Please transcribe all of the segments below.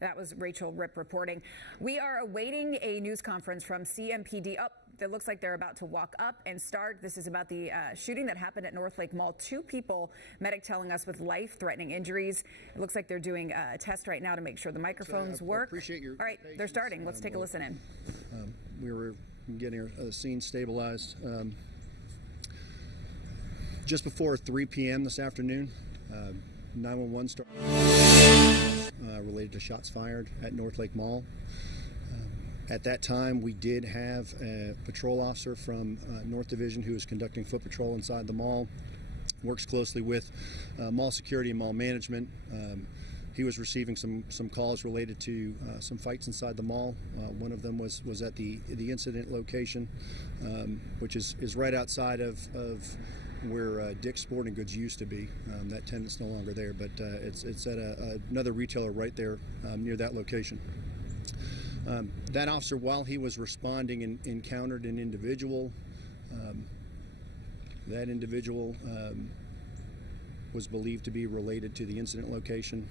That was Rachel Ripp reporting. We are awaiting a news conference from CMPD. It looks like they're about to walk up and start. This is about the shooting that happened at Northlake Mall. 2 people, medic telling us, with life-threatening injuries. It looks like they're doing a test right now to make sure the microphones work. Appreciate your All right, they're starting. Let's take a listen in. We were getting a scene stabilized. Just before 3 p.m. this afternoon, 911 started related to shots fired at Northlake Mall. At that time, we did have a patrol officer from North Division who was conducting foot patrol inside the mall. Works closely with mall security and mall management. He was receiving some calls related to some fights inside the mall. One of them was at the incident location, which is right outside of where Dick's Sporting Goods used to be. That tenant's no longer there, but it's at another retailer right there near that location. That officer, while he was responding, encountered an individual. That individual was believed to be related to the incident location.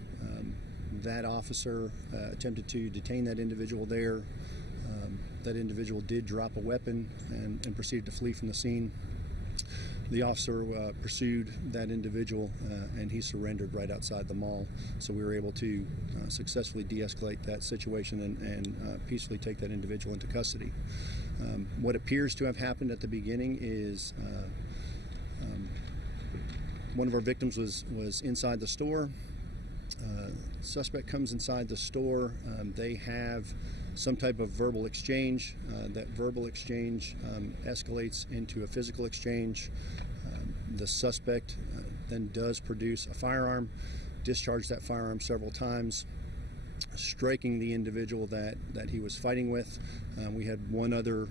That officer attempted to detain that individual there. That individual did drop a weapon and proceeded to flee from the scene. The officer pursued that individual and he surrendered right outside the mall. So we were able to successfully de-escalate that situation and peacefully take that individual into custody. What appears to have happened at the beginning is one of our victims was inside the store. Suspect comes inside the store. They have some type of verbal exchange. That verbal exchange escalates into a physical exchange. The suspect then does produce a firearm, discharge that firearm several times, striking the individual that he was fighting with. We had one other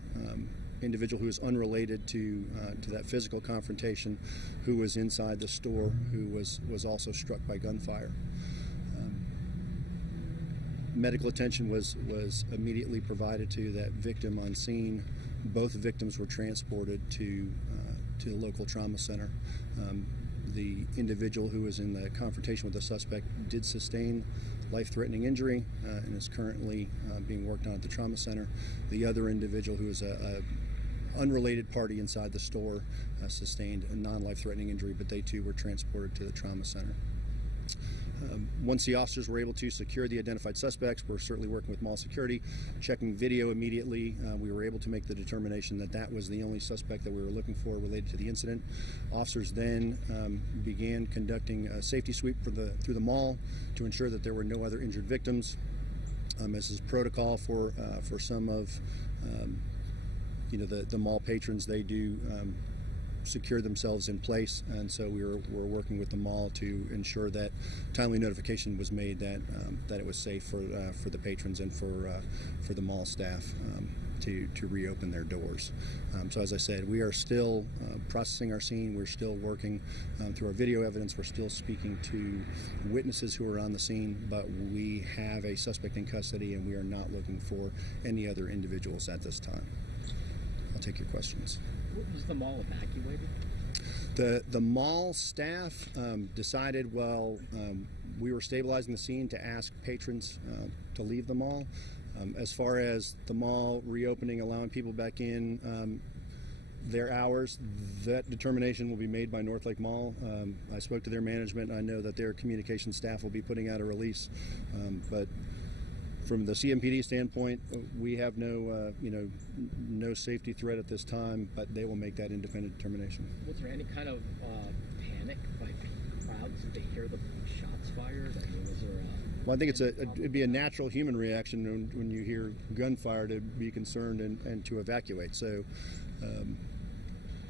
individual who was unrelated to that physical confrontation, who was inside the store, who was also struck by gunfire. Medical attention was immediately provided to that victim on scene. Both victims were transported to the local trauma center. The individual who was in the confrontation with the suspect did sustain life-threatening injury and is currently being worked on at the trauma center. The other individual, who is a unrelated party inside the store, sustained a non-life-threatening injury, but they too were transported to the trauma center. Once the officers were able to secure the identified suspects, we're certainly working with mall security, checking video immediately. We were able to make the determination that was the only suspect that we were looking for related to the incident. Officers then began conducting a safety sweep through the mall to ensure that there were no other injured victims. This is protocol for some of the mall patrons. They do secure themselves in place, and so we're working with the mall to ensure that timely notification was made that it was safe for the patrons and for the mall staff to reopen their doors. So as I said, we are still processing our scene. We're still working through our video evidence. We're still speaking to witnesses who are on the scene, but we have a suspect in custody and we are not looking for any other individuals at this time. I'll take your questions. Was the mall evacuated? The mall staff decided while we were stabilizing the scene to ask patrons to leave the mall. As far as the mall reopening, allowing people back in their hours, that determination will be made by Northlake Mall. I spoke to their management. I know that their communication staff will be putting out a release, but from the CMPD standpoint, we have no safety threat at this time, but they will make that independent determination. Was there any kind of panic by crowds? Did they hear the shots fired? I mean, was there well, I think it'd be a natural human reaction when you hear gunfire to be concerned and to evacuate. So,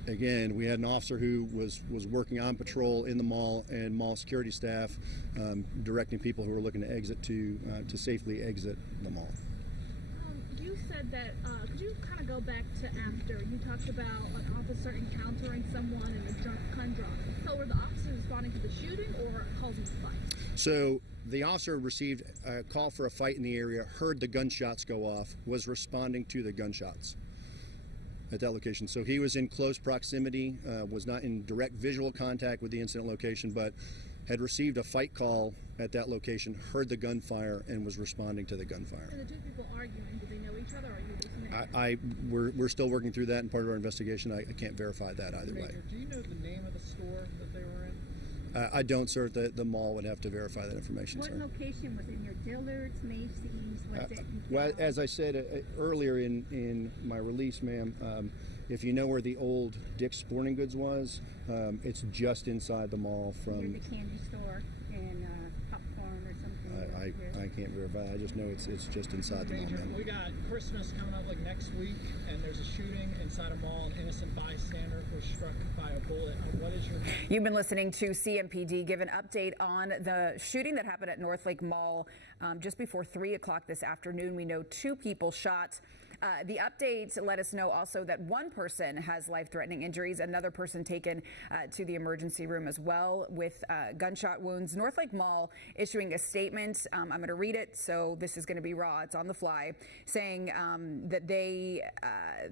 again, we had an officer who was working on patrol in the mall, and mall security staff directing people who were looking to exit to safely exit the mall. You said that, could you kind of go back to after you talked about an officer encountering someone in a drunk Tundra? So were the officers responding to the shooting or causing the fight? So the officer received a call for a fight in the area, heard the gunshots go off, was responding to the gunshots at that location. So he was in close proximity, was not in direct visual contact with the incident location, but had received a fight call at that location heard the gunfire and was responding to the gunfire. And the two people arguing, do they know each other, or are you just neighbors? We're still working through that, and part of our investigation. I can't verify that either way. Major, do you know the name of the store that they were in? I don't, sir. The mall would have to verify that information, What sir. location was it? In your Dillard's, Macy's? Was it? Well, as I said earlier in my release, ma'am, if you know where the old Dick's Sporting Goods was, it's just inside the mall from... Near the candy store and popcorn or something. I can't verify. I just know it's just inside the mall, Major, ma'am. we got Christmas coming up like next week, and there's a shooting inside a mall. An innocent bystander was struck by a bullet. What is your... You've been listening to CMPD give an update on the shooting that happened at Northlake Mall just before 3 o'clock this afternoon. We know 2 people shot. The updates let us know also that 1 person has life-threatening injuries, another person taken to the emergency room as well with gunshot wounds. Northlake Mall issuing a statement. I'm going to read it, so this is going to be raw. It's on the fly, saying that the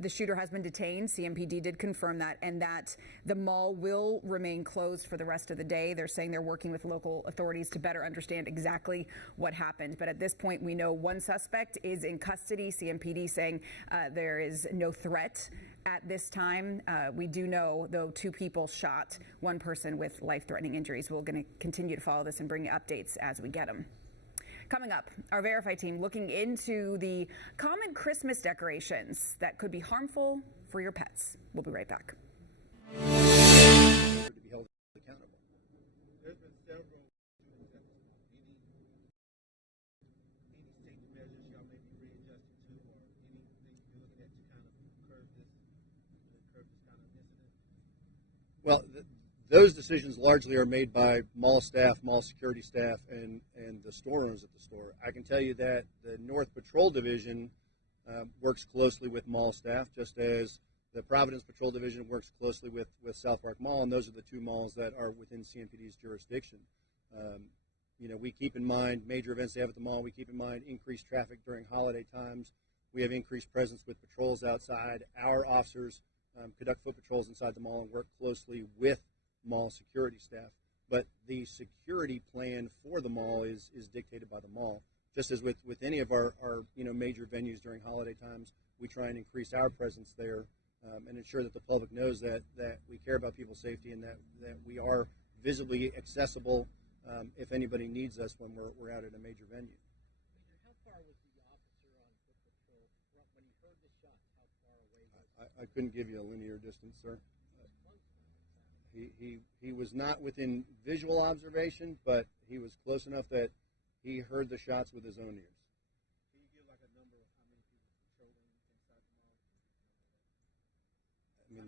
shooter has been detained. CMPD did confirm that, and that the mall will remain closed for the rest of the day. They're saying they're working with local authorities to better understand exactly what happened. But at this point, we know 1 suspect is in custody. CMPD saying there is no threat at this time. We do know, though, 2 people shot, 1 person with life-threatening injuries. We're going to continue to follow this and bring you updates as we get them. Coming up, our Verify team looking into the common Christmas decorations that could be harmful for your pets. We'll be right back. To be held accountable. There's been several any safety measures y'all may be readjusting to, or anything you're looking at to kind of curb this kind of incident? Well, those decisions largely are made by mall staff, mall security staff, and the store owners at the store. I can tell you that the North Patrol Division works closely with mall staff, just as the Providence Patrol Division works closely with South Park Mall, and those are the 2 malls that are within CMPD's jurisdiction. We keep in mind major events they have at the mall. We keep in mind increased traffic during holiday times. We have increased presence with patrols outside. Our officers conduct foot patrols inside the mall and work closely with mall security staff. But the security plan for the mall is dictated by the mall. Just as with any of our major venues during holiday times, we try and increase our presence there and ensure that the public knows that we care about people's safety and that we are visibly accessible if anybody needs us when we're out at a major venue. How far was the officer on foot patrol when he heard the shots? How far away was he? I couldn't give you a linear distance, sir. He was not within visual observation, but he was close enough that he heard the shots with his own ears. Can you give like a number of how many people patrolling inside the mall? I mean,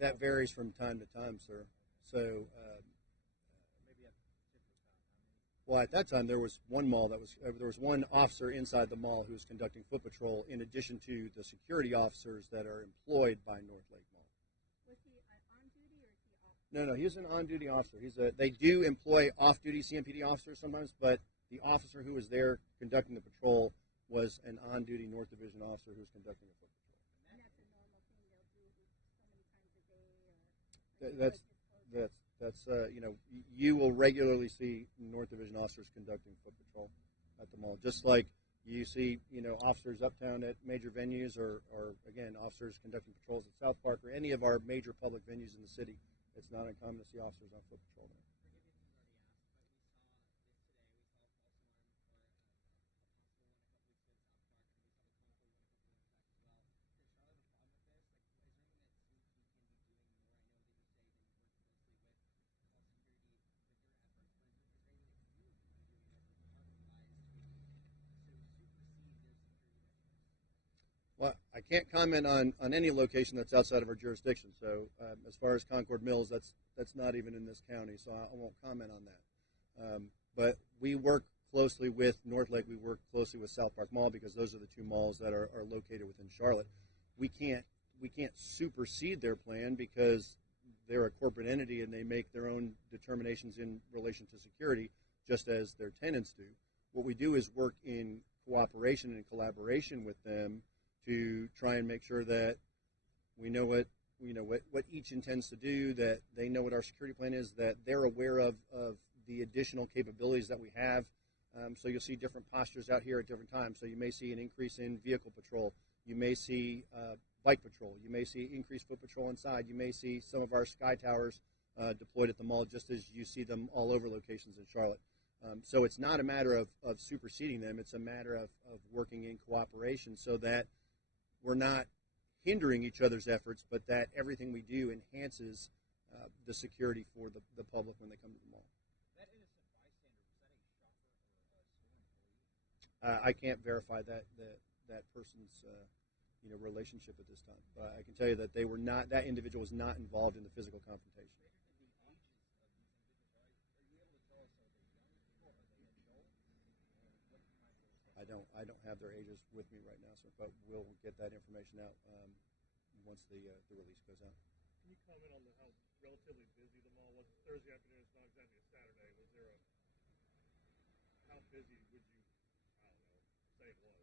that varies from time to time, sir. So Maybe at a particular time. well, at that time there was one mall there was one officer inside the mall who was conducting foot patrol, in addition to the security officers that are employed by Northlake Mall. Was he on duty or is he off? No, he was an on-duty officer. They do employ off-duty CMPD officers sometimes, but the officer who was there conducting the patrol was an on-duty North Division officer who was conducting a foot patrol. And that's a normal thing they'll do so many times a day? Or That's you will regularly see North Division officers conducting foot patrol at the mall, just like you see officers uptown at major venues, or again officers conducting patrols at South Park or any of our major public venues in the city. It's not uncommon to see officers on foot patrol there. Well, I can't comment on any location that's outside of our jurisdiction. So as far as Concord Mills, that's not even in this county, so I won't comment on that. But we work closely with Northlake. We work closely with South Park Mall because those are the 2 malls that are located within Charlotte. We can't supersede their plan because they're a corporate entity and they make their own determinations in relation to security, just as their tenants do. What we do is work in cooperation and collaboration with them to try and make sure that we know what each intends to do, that they know what our security plan is, that they're aware of the additional capabilities that we have. So you'll see different postures out here at different times. So you may see an increase in vehicle patrol. You may see bike patrol. You may see increased foot patrol inside. You may see some of our sky towers deployed at the mall, just as you see them all over locations in Charlotte. So it's not a matter of superseding them. It's a matter of working in cooperation so that we're not hindering each other's efforts, but that everything we do enhances the security for the public when they come to the mall. That innocent bystander, was that a shopper or a store employee? I can't verify that person's relationship at this time. But I can tell you that they were not. That individual was not involved in the physical confrontation. I don't have their ages with me right now, sir, but we'll get that information out once the release goes out. Can you comment on how relatively busy the mall was? Thursday afternoon, it's not exactly a Saturday. Was there how busy would you, I don't know, say it was?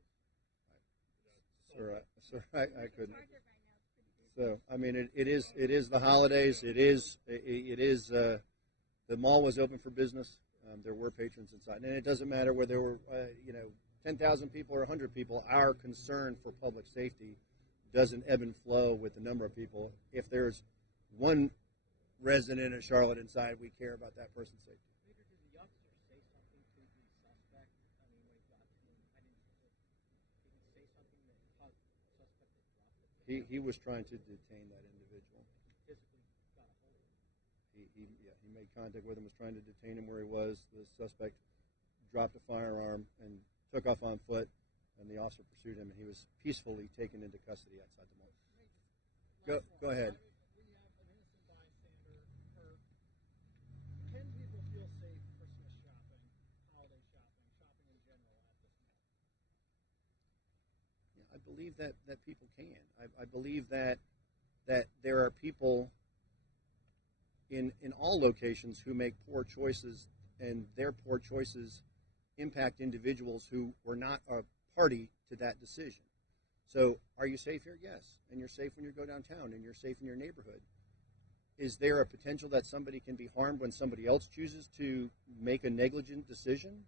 Sir, I couldn't. So, I mean, it is the holidays. It is the mall was open for business. There were patrons inside, and it doesn't matter whether there were 10,000 people or 100 people. Our concern for public safety doesn't ebb and flow with the number of people. If there's one resident of Charlotte inside, we care about that person's safety. Did the officer say something to the suspect? I mean, when he got to him, did he say something that caused the suspect to drop it? He was trying to detain that individual. Physically got a hold of him. He made contact with him, was trying to detain him where he was. The suspect dropped a firearm and took off on foot, and the officer pursued him, and he was peacefully taken into custody outside the mall. Go ahead. We have an innocent bystander hurt. Can people feel safe Christmas shopping, holiday shopping, shopping in general at this mall? Yeah, I believe that people can. I believe that there are people in all locations who make poor choices, and their poor choices impact individuals who were not a party to that decision. So are you safe here? Yes. And you're safe when you go downtown, and you're safe in your neighborhood. Is there a potential that somebody can be harmed when somebody else chooses to make a negligent decision?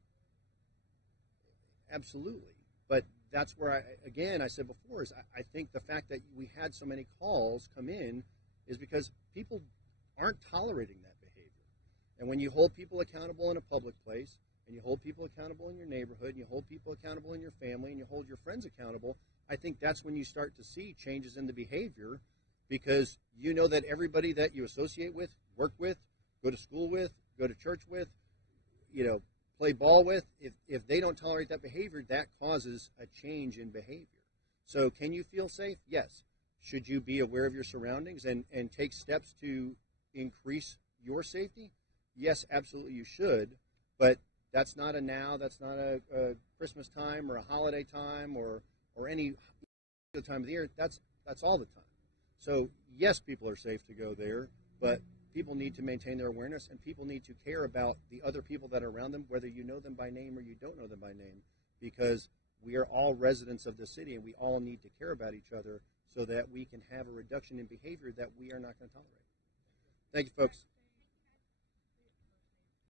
Absolutely. But that's where, I said before, is I think the fact that we had so many calls come in is because people aren't tolerating that behavior. And when you hold people accountable in a public place, and you hold people accountable in your neighborhood, and you hold people accountable in your family, and you hold your friends accountable, I think that's when you start to see changes in the behavior, because you know that everybody that you associate with, work with, go to school with, go to church with, play ball with, if they don't tolerate that behavior, that causes a change in behavior. So can you feel safe? Yes. Should you be aware of your surroundings and take steps to increase your safety? Yes, absolutely you should, but that's not that's not a Christmas time or a holiday time or any time of the year. That's all the time. So yes, people are safe to go there, but people need to maintain their awareness, and people need to care about the other people that are around them, whether you know them by name or you don't know them by name, because we are all residents of the city, and we all need to care about each other so that we can have a reduction in behavior that we are not going to tolerate. Thank you, folks.